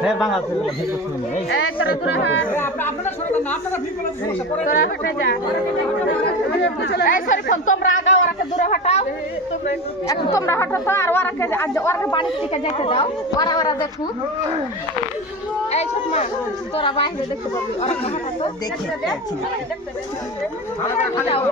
ফের বাংলা ছেলে ভিডিও শুনি এই তোরা হটে যা এই সরি ফোন তোমরা আগে ওরাকে দূরে হটাও। এখন তোমরা হটো তো আর ওরাকে আজ ওরাকে বাড়ির থেকে যেতে দাও। ওরা ওরা দেখু। এই ছোট মা তোরা বাইরে দেখতে পাবি। ওরাকে হটাতো দেখি তুমি হটাও